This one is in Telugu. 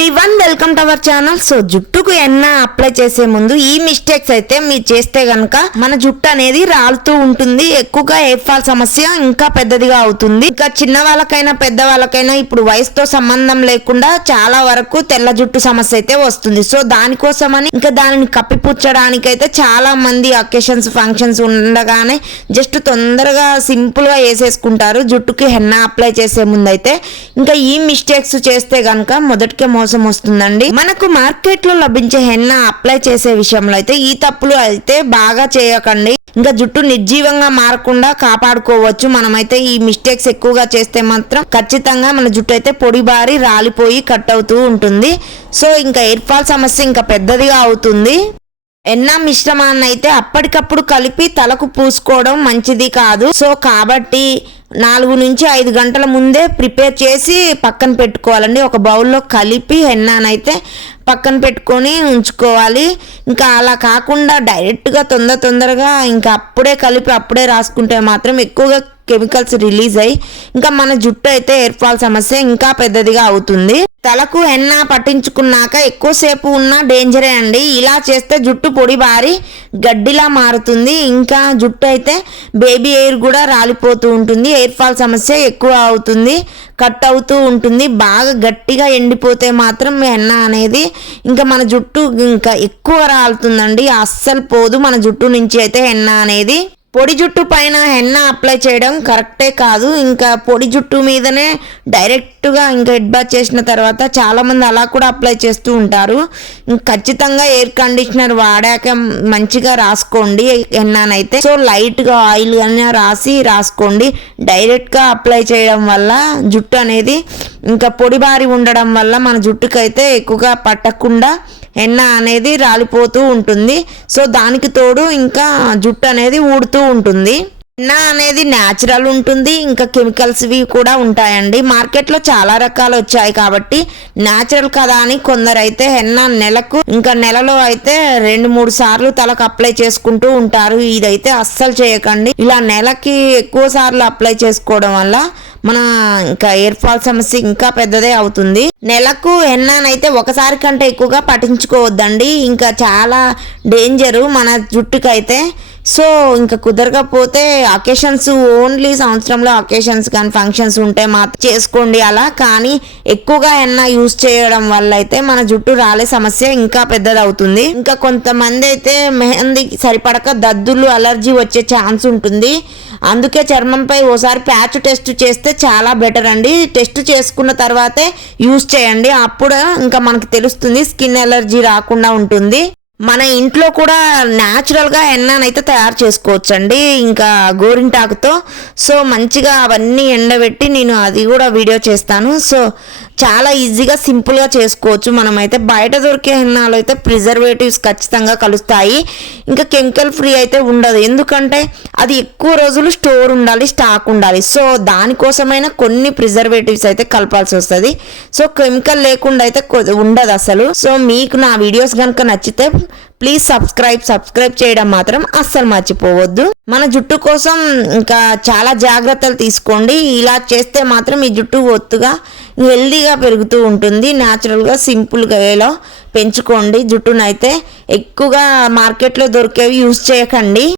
Everyone welcome to our channel. So జుట్టుకు ఎన్న అప్లై చేసే ముందు ఈ మిస్టేక్స్ అయితే మీరు చేస్తే గనక మన జుట్టు అనేది రాలుతూ ఉంటుంది. ఎక్కువగా హెయిర్ ఫాల్ సమస్య ఇంకా పెద్దదిగా అవుతుంది. ఇంకా చిన్న వాళ్ళకైనా పెద్ద వాళ్ళకైనా ఇప్పుడు వయసుతో సంబంధం లేకుండా చాలా వరకు తెల్ల జుట్టు సమస్య అయితే వస్తుంది. సో దానికోసమని ఇంకా దానిని కప్పిపుచ్చడానికి అయితే చాలా మంది అకేషన్స్ ఫంక్షన్స్ ఉండగానే జస్ట్ తొందరగా సింపుల్ గా వేసేసుకుంటారు జుట్టుకి హెన్న అప్లై చేసే ముందు అయితే. ఇంకా ఈ మిస్టేక్స్ చేస్తే గనక మొదటికే మోసం వస్తుందండి. మనకు మార్కెట్ లో లభించే హెన్న అప్లై చేసే విషయంలో అయితే ఈ తప్పులు అయితే బాగా చేయకండి. ఇంకా జుట్టు నిర్జీవంగా మారకుండా కాపాడుకోవచ్చు. మనమైతే ఈ మిస్టేక్స్ ఎక్కువగా చేస్తే మాత్రం ఖచ్చితంగా మన జుట్టు అయితే పొడిబారి రాలిపోయి కట్ అవుతూ ఉంటుంది. సో ఇంకా హెయిర్ ఫాల్ సమస్య ఇంకా పెద్దదిగా అవుతుంది. ఎన్న మిశ్రమాన్ని అయితే అప్పటికప్పుడు కలిపి తలకు పూసుకోవడం మంచిది కాదు. సో కాబట్టి 4 నుంచి 5 గంటల ముందే ప్రిపేర్ చేసి పక్కన పెట్టుకోవాలండి. ఒక బౌల్లో కలిపి హెన్నానైతే పక్కన పెట్టుకొని ఉంచుకోవాలి. ఇంకా అలా కాకుండా డైరెక్ట్గా తొందరగా ఇంకా అప్పుడే కలిపి అప్పుడే రాసుకుంటే మాత్రం ఎక్కువగా కెమికల్స్ రిలీజ్ అయ్యి ఇంకా మన జుట్టు అయితే హెయిర్ ఫాల్ సమస్య ఇంకా పెద్దదిగా అవుతుంది. తలకు హెన్న పట్టించుకున్నాక ఎక్కువసేపు ఉన్న డేంజరే అండి. ఇలా చేస్తే జుట్టు పొడి బారి గడ్డిలా మారుతుంది. ఇంకా జుట్టు అయితే బేబీ హెయిర్ కూడా రాలిపోతూ ఉంటుంది. హెయిర్ ఫాల్ సమస్య ఎక్కువ అవుతుంది, కట్ అవుతూ ఉంటుంది. బాగా గట్టిగా ఎండిపోతే మాత్రం హెన్న అనేది ఇంకా మన జుట్టు ఇంకా ఎక్కువ రాలుతుందండి. అస్సలు పోదు మన జుట్టు నుంచి అయితే హెన్న అనేది. పొడి జుట్టు పైన హెన్న అప్లై చేయడం కరెక్టే కాదు. ఇంకా పొడి జుట్టు మీదనే డైరెక్ట్గా ఇంకా హెడ్ బాత్ చేసిన తర్వాత చాలామంది అలా కూడా అప్లై చేస్తూ ఉంటారు. ఖచ్చితంగా ఎయిర్ కండిషనర్ వాడాక మంచిగా రాసుకోండి హెన్నానైతే. సో లైట్గా ఆయిల్ కానీ రాసుకోండి. డైరెక్ట్గా అప్లై చేయడం వల్ల జుట్టు అనేది ఇంకా పొడిబారి ఉండడం వల్ల మన జుట్టుకైతే ఎక్కువగా పట్టకుండా హెన్న అనేది రాలిపోతూ ఉంటుంది. సో దానికి తోడు ఇంకా జుట్టు అనేది ఊడుతూ ఉంటుంది. హెన్న అనేది న్యాచురల్ ఉంటుంది, ఇంకా కెమికల్స్వి కూడా ఉంటాయండి. మార్కెట్లో చాలా రకాలు వచ్చాయి కాబట్టి న్యాచురల్ కదా అని కొందరైతే హెన్న నెలలో అయితే 2-3 సార్లు తలకు అప్లై చేసుకుంటూ ఉంటారు. ఇదైతే అస్సలు చేయకండి. ఇలా నెలకి ఎక్కువ సార్లు అప్లై చేసుకోవడం వల్ల మన ఇంకా హెయిర్ ఫాల్ సమస్య ఇంకా పెద్దదే అవుతుంది. నెలకు హెన్నానైతే ఒకసారి కంటే ఎక్కువగా పట్టించుకోవద్దండి. ఇంకా చాలా డేంజరు మన జుట్టుకైతే. సో ఇంకా కుదరకపోతే అకేషన్స్ ఓన్లీ సంవత్సరంలో అకేషన్స్ కానీ ఫంక్షన్స్ ఉంటే మాత్రం చేసుకోండి అలా. కానీ ఎక్కువగా హెన్నా యూజ్ చేయడం వల్ల అయితే మన జుట్టు రాలే సమస్య ఇంకా పెద్దదవుతుంది. ఇంకా కొంతమంది అయితే మెహందీ సరిపడక దద్దులు అలర్జీ వచ్చే ఛాన్స్ ఉంటుంది. అందుకే చర్మంపై ఓసారి ప్యాచ్ టెస్ట్ చేస్తే చాలా బెటర్ అండి. టెస్ట్ చేసుకున్న తర్వాతే యూజ్ చేయండి. అప్పుడు ఇంకా మనకి తెలుస్తుంది, స్కిన్ ఎలర్జీ రాకుండా ఉంటుంది. మన ఇంట్లో కూడా న్యాచురల్గా హెన్నానైతే తయారు చేసుకోవచ్చు అండి, ఇంకా గోరింటాకుతో. సో మంచిగా అవన్నీ ఎండబెట్టి నేను అది కూడా వీడియో చేస్తాను. సో చాలా ఈజీగా సింపుల్గా చేసుకోవచ్చు. మనమైతే బయట దొరికే హెన్నాలు అయితే ప్రిజర్వేటివ్స్ ఖచ్చితంగా కలుస్తాయి. ఇంకా కెమికల్ ఫ్రీ అయితే ఉండదు, ఎందుకంటే అది ఎక్కువ రోజులు స్టాక్ ఉండాలి. సో దానికోసమైనా కొన్ని ప్రిజర్వేటివ్స్ అయితే కలపాల్సి వస్తుంది. సో కెమికల్ లేకుండా అయితే ఉండదు అసలు. సో మీకు నా వీడియోస్ కనుక నచ్చితే ప్లీజ్ సబ్స్క్రైబ్ చేయడం మాత్రం అస్సలు మర్చిపోవద్దు. మన జుట్టు కోసం ఇంకా చాలా జాగ్రత్తలు తీసుకోండి. ఇలా చేస్తే మాత్రం మీ జుట్టు ఒత్తుగా హెల్దీగా పెరుగుతూ ఉంటుంది. న్యాచురల్గా సింపుల్గా వేలో పెంచుకోండి జుట్టునైతే. ఎక్కువగా మార్కెట్లో దొరికేవి యూజ్ చేయకండి.